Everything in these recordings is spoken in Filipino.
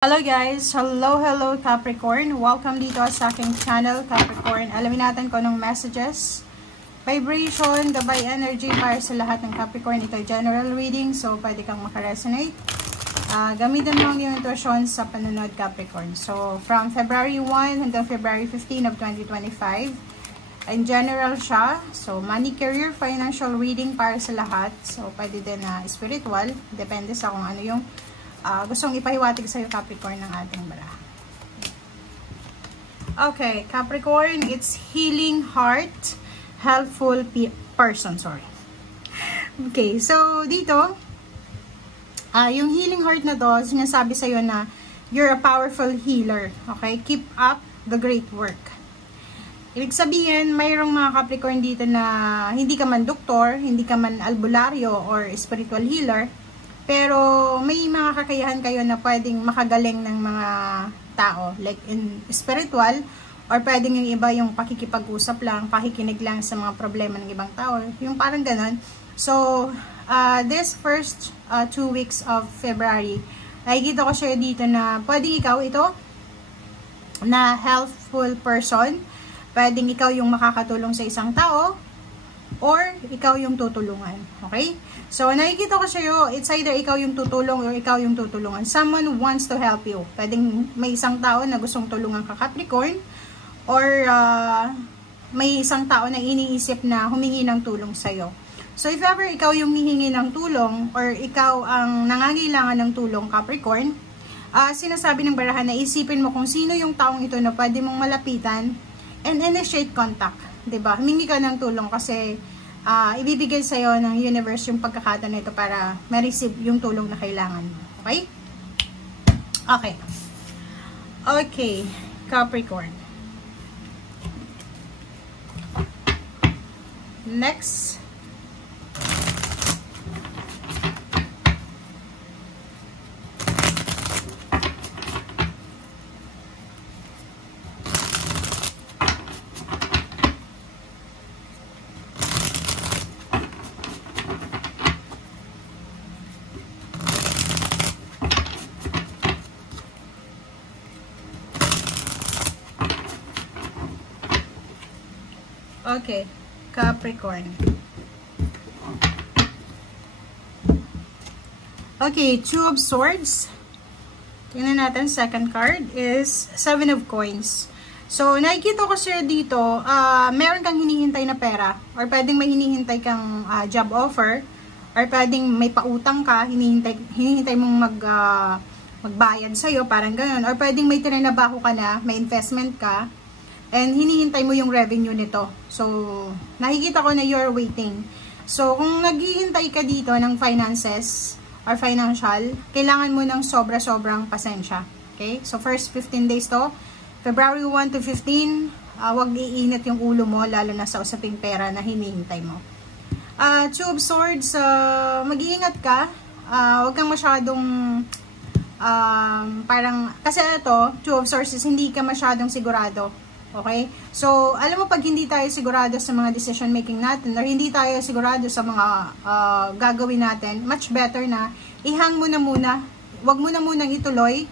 Hello guys! Hello Capricorn! Welcome dito sa aking channel Capricorn. Alamin natin kung anong messages, vibration, gabay energy para sa lahat ng Capricorn. Ito ay general reading, so pwede kang makaresonate. Gamitin mo ang iyong intuition sa panunod Capricorn. So from February 1 hanggang February 15 of 2025, in general siya. So money, career, financial reading para sa lahat. So pwede din na spiritual, depende sa kung ano yung gustong ipahiwatig sa'yo Capricorn ng ating baraha. Okay, Capricorn, it's healing heart, helpful person, sorry. Okay, so dito, yung healing heart na to, sinasabi sa'yo na you're a powerful healer. Okay, keep up the great work. Ibig sabihin, mayroong mga Capricorn dito na hindi ka man doktor, hindi ka man albularyo or spiritual healer, pero may mga kakayahan kayo na pwedeng makagaling ng mga tao, like in spiritual, or pwedeng yung iba yung pakikipag-usap lang, pakikinig lang sa mga problema ng ibang tao, yung parang ganon. So, this first 2 weeks of February, nakikita ko siya dito na pwedeng ikaw ito, na helpful person, pwedeng ikaw yung makakatulong sa isang tao, or ikaw yung tutulungan. Okay? So, nakikita ko sa'yo, it's either ikaw yung tutulong or ikaw yung tutulungan. Someone wants to help you. Pwedeng may isang tao na gustong tulungan ka Capricorn, or may isang tao na iniisip na humingi ng tulong sa'yo. So, if ever ikaw yung hihingi ng tulong, or ikaw ang nangangailangan ng tulong Capricorn, sinasabi ng barahan na isipin mo kung sino yung taong ito na pwede mong malapitan and initiate contact. Diba? Humingi ka ng tulong kasi ibibigay sa'yo ng universe yung pagkakataon nito para ma-receive yung tulong na kailangan mo. Okay? Okay. Okay, Capricorn. Next. Okay, Capricorn. Okay, Two of Swords. Tingnan natin, second card is Seven of Coins. So, nakikita ko sir dito, meron kang hinihintay na pera, or pwedeng may hinihintay kang job offer, or pwedeng may pautang ka, hinihintay mong magbayad sa'yo, parang ganun, or pwedeng may tinanabaho ka na, may investment ka, and hinihintay mo yung revenue nito. So, nakikita ko na you're waiting. So, kung naghihintay ka dito ng finances or financial, kailangan mo ng sobra-sobrang pasensya. Okay? So, first 15 days to, February 1 to 15, wag iinit yung ulo mo, lalo na sa usaping pera na hinihintay mo. Two of Swords, mag-iingat ka. Wag kang masyadong parang, kasi ito, Two of Swords is hindi ka masyadong sigurado. Okay? So, alam mo, pag hindi tayo sigurado sa mga decision making natin, or hindi tayo sigurado sa mga gagawin natin, much better na ihang mo na muna, wag mo na munang ituloy,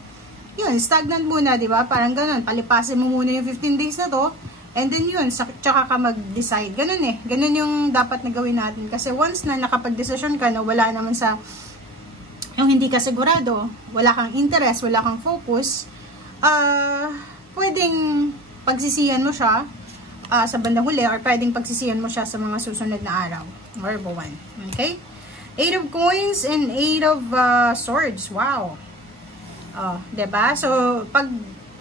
yun, stagnant muna, di ba? Parang ganun, palipasin mo muna yung 15 days na to, and then yun, tsaka ka mag-decide. Ganun eh, ganun yung dapat na gawin natin. Kasi once na nakapag-decision ka na wala naman sa, yung hindi ka sigurado, wala kang interest, wala kang focus, pwedeng pagsisiyan mo siya sa bandang huli, or pwedeng pagsisiyan mo siya sa mga susunod na araw or buwan. Okay? 8 of Coins and 8 of Swords. Wow! Diba? So, pag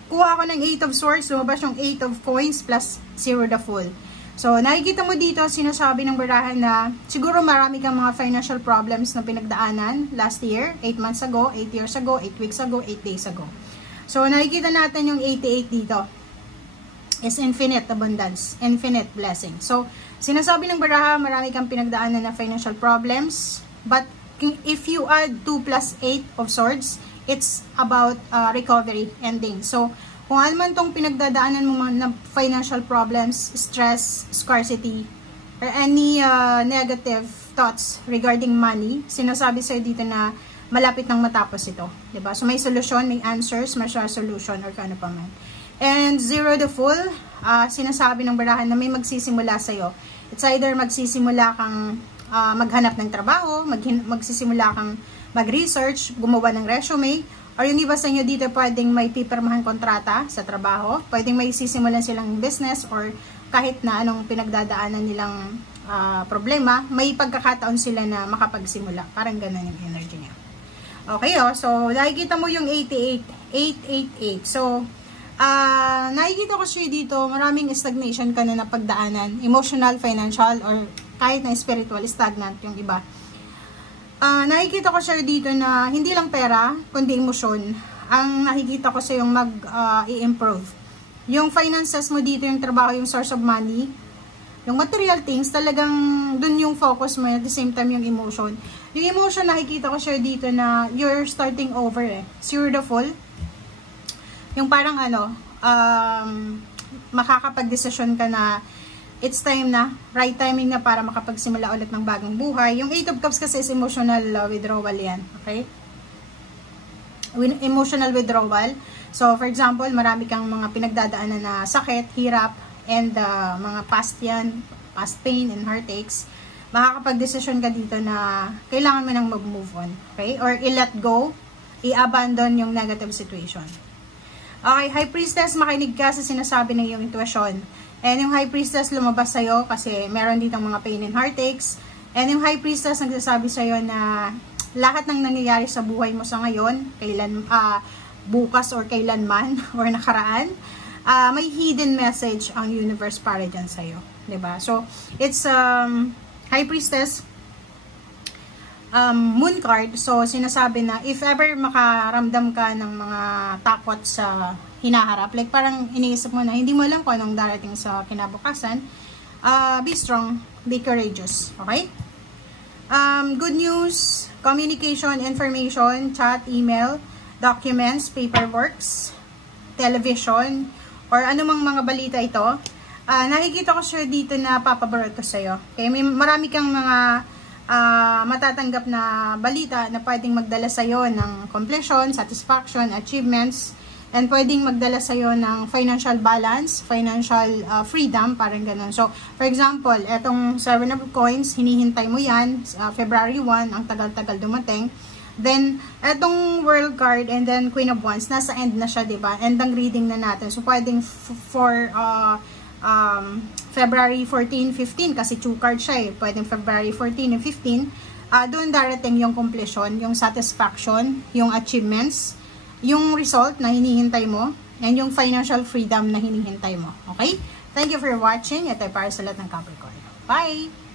kuha ko ng 8 of Swords, lumabas yung 8 of Coins plus 0 the Fool. So, nakikita mo dito, sinasabi ng barahan na siguro marami kang mga financial problems na pinagdaanan last year, 8 months ago, 8 years ago, 8 weeks ago, 8 days ago. So, nakikita natin yung 88 dito. Is infinite abundance, infinite blessing. So, sinasabi ng baraha, marami kang pinagdaanan na financial problems, but if you add 2 plus 8 of Swords, it's about recovery, ending. So, kung ano man tong pinagdadaanan mo na financial problems, stress, scarcity, or any negative thoughts regarding money, sinasabi sa'yo dito na malapit nang matapos ito. Diba? So, may solusyon, may answers, may solution, or kano pa man. And 0 to full, sinasabi ng barahan na may magsisimula sa'yo. It's either magsisimula kang maghanap ng trabaho, magsisimula kang mag-research, gumawa ng resume, or yung iba sa inyo dito pwedeng may pipirmahan kontrata sa trabaho, pwedeng may sisimulan silang business, or kahit na anong pinagdadaanan nilang problema, may pagkakataon sila na makapagsimula. Parang ganun yung energy niya. Okay, so nakikita mo yung 888. So, nakikita ko siya dito, maraming stagnation ka na napagdaanan, emotional, financial, or kahit na spiritual, stagnant yung iba. Nakikita ko siya dito na hindi lang pera, kundi emosyon. Ang nakikita ko sa yung mag-i-improve. Yung finances mo dito, yung trabaho, yung source of money, yung material things, talagang dun yung focus mo, at the same time yung emotion. Yung emotion, nakikita ko siya dito na you're starting over eh. You're the full. Yung parang makakapag-desisyon ka na it's time na, right timing na para makapagsimula ulit ng bagong buhay. Yung 8 of Cups kasi is emotional withdrawal yan. Okay? Emotional withdrawal. So, for example, marami kang mga pinagdadaanan na sakit, hirap, and mga past yan, past pain and heartaches. Makakapag-desisyon ka dito na kailangan mo nang mag-move on. Okay? Or i-let go, i-abandon yung negative situation. Okay, High Priestess, makinig ka sa sinasabi ng iyong intuition. And yung High Priestess lumabas sa'yo kasi meron ditong mga pain and heartaches. And yung High Priestess nagsasabi sa'yo na lahat ng nangyayari sa buhay mo sa ngayon, bukas or kailanman or nakaraan, may hidden message ang universe para dyan sa'yo. Diba? So, it's High Priestess Moon card. So, sinasabi na if ever makaramdam ka ng mga takot sa hinaharap, like parang iniisip mo na hindi mo alam kung anong darating sa kinabukasan, be strong, be courageous. Okay? Good news, communication, information, chat, email, documents, paperworks, television, or anumang mga balita ito. Nakikita ko siya dito na papabarot ko sa'yo. Okay? May marami kang mga matatanggap na balita na pwedeng magdala sa'yo ng completion, satisfaction, achievements, and pwedeng magdala sa'yo ng financial balance, financial freedom, parang ganun. So, for example, etong 7 of Coins, hinihintay mo yan, February 1, ang tagal-tagal dumating. Then, etong World card and then Queen of Wands, nasa end na siya, diba? End ang reading na natin. So, pwedeng for February 14, 15, kasi 2 cards siya eh. Pwedeng February 14 and 15, doon darating yung completion, yung satisfaction, yung achievements, yung result na hinihintay mo, and yung financial freedom na hinihintay mo. Okay? Thank you for watching. Ito ay para sa lahat ng Capricorn. Bye!